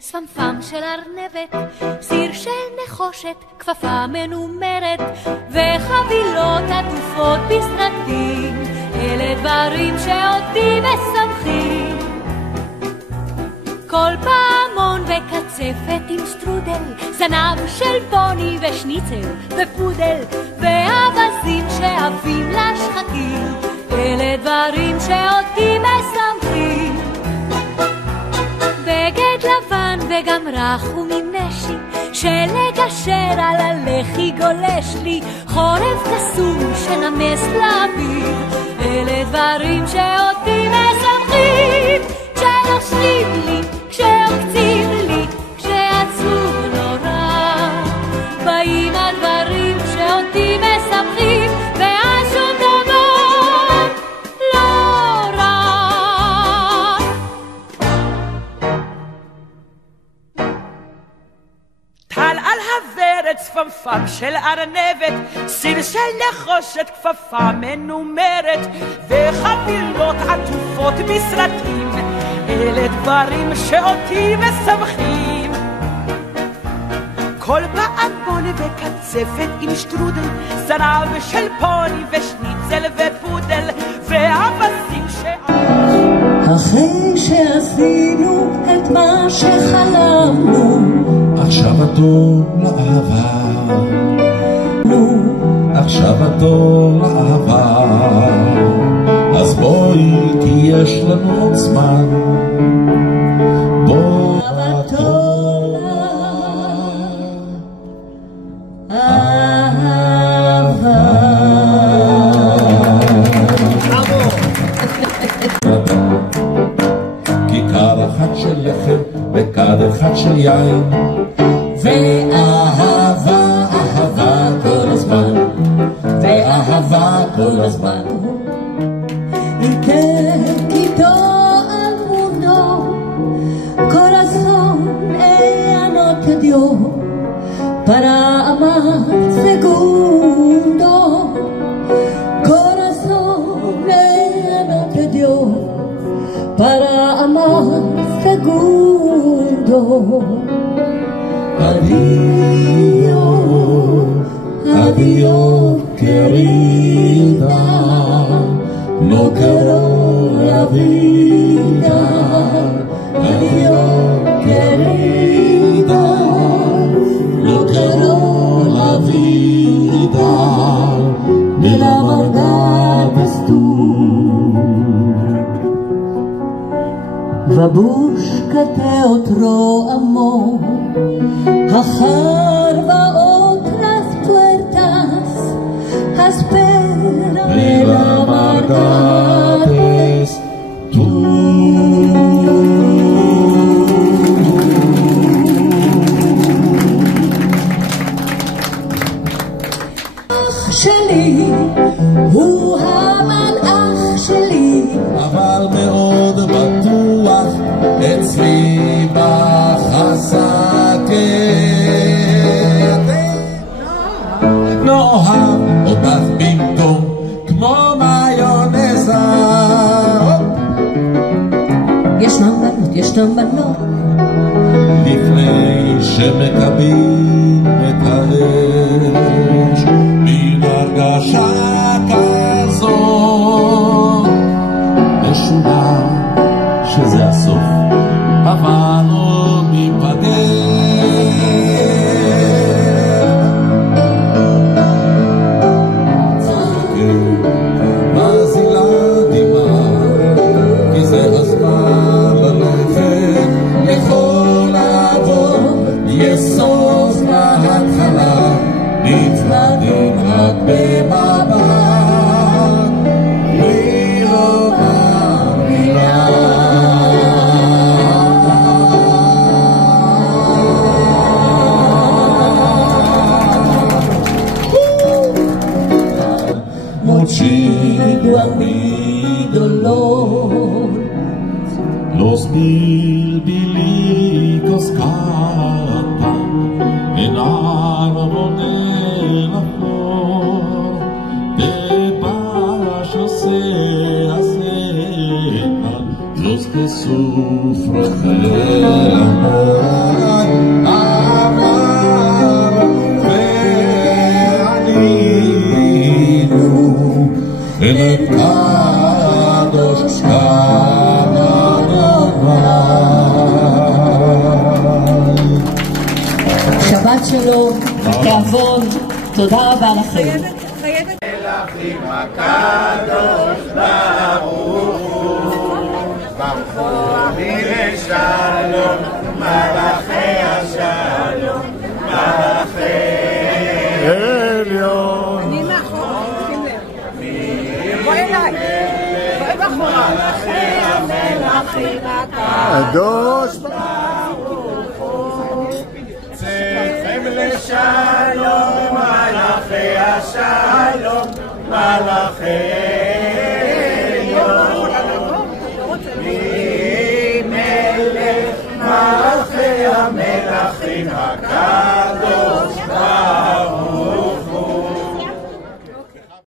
שפמפם של ארנבת, סיר של נחושת, כפפה מנומרת, וחבילות עטופות בסרטים, אלה דברים שאותי משמחים. כל פעמון וקצפת עם שטרודל, זנב של פוני ושניצל ופודל, ואבזים שאבים לשחקים, אלה דברים שאותי משמחים. בגד לבן וגם רך וממשי, שלגשר על הלחי גולש לי, חורף קסום שנמס לאוויר, אלה דברים שאותי משמחים. כשנושרים לי, כשעוקצים לי, כשעצוב נורא, באים הדברים שאותי משמחים, ואז שום דבר לא רע. טל על הוורד צפמפם של ארנבת, סיר של נחושת, כפפה מנומרת, וחבילות עטופות בסרטים, אלה דברים שאותי משמחים. כל פעמון וקצפת עם שטרודל, זנב של פוני ושניצל ופודל, ואבזים אחרי שעשינו את מה שחלמנו, עכשיו התור לאהבה, עכשיו התור לאהבה, אז בואי כי יש לנו עוד זמן, בוא התור לאהבה. כיכר אחת של לחם וכד אחד של יין, ואהבה, אהבה כל הזמן, ואהבה כל הזמן. Y que quitó al mundo, corazón ella no te dio, para amar segundo, corazón ella no te dio, para amar segundo. Adiós, adiós querida, no quiero la vida. Adiós querida, no quiero la vida, ni la maldad es tú. Va búscate otro amor, ajarba otras puertas, espera y la maldad es tú. שלי הוא המלאך שלי, אבל מאוד בטוח אצלי בחסקת. נאהב אותך במקום כמו מיונזה. ישנם בנות לפני שמקבים את האש, מן הרגשה כזאת משונה שזה הסוף, אבל עוד ניפגש. מזילה דמעה, כי זה הזמן ללכת, יכול לעבור, יש סוף להתחלה, נצמדים רק במבט, בלי לומר מילה. mochido a mi dolor. Los bilbilicos cantan en árbol de la flor, de paso se acercan los que sufren del amor. מלך קדוש שבת שלום, תיאבון, תודה רבה לכם. מלכים הקדוש ברוך הוא, ברחוני לשלום, מלאכי השלום, מלאכי עליון. אני מאחורה, שים לב. בוא אליי, בואי מאחורה. מלאכי המלאכים הקדוש ברוך הוא, צאתכם לשלום, מלאכי השלום, מלאכי עליון. מלך מלאכי המלכים הקדוש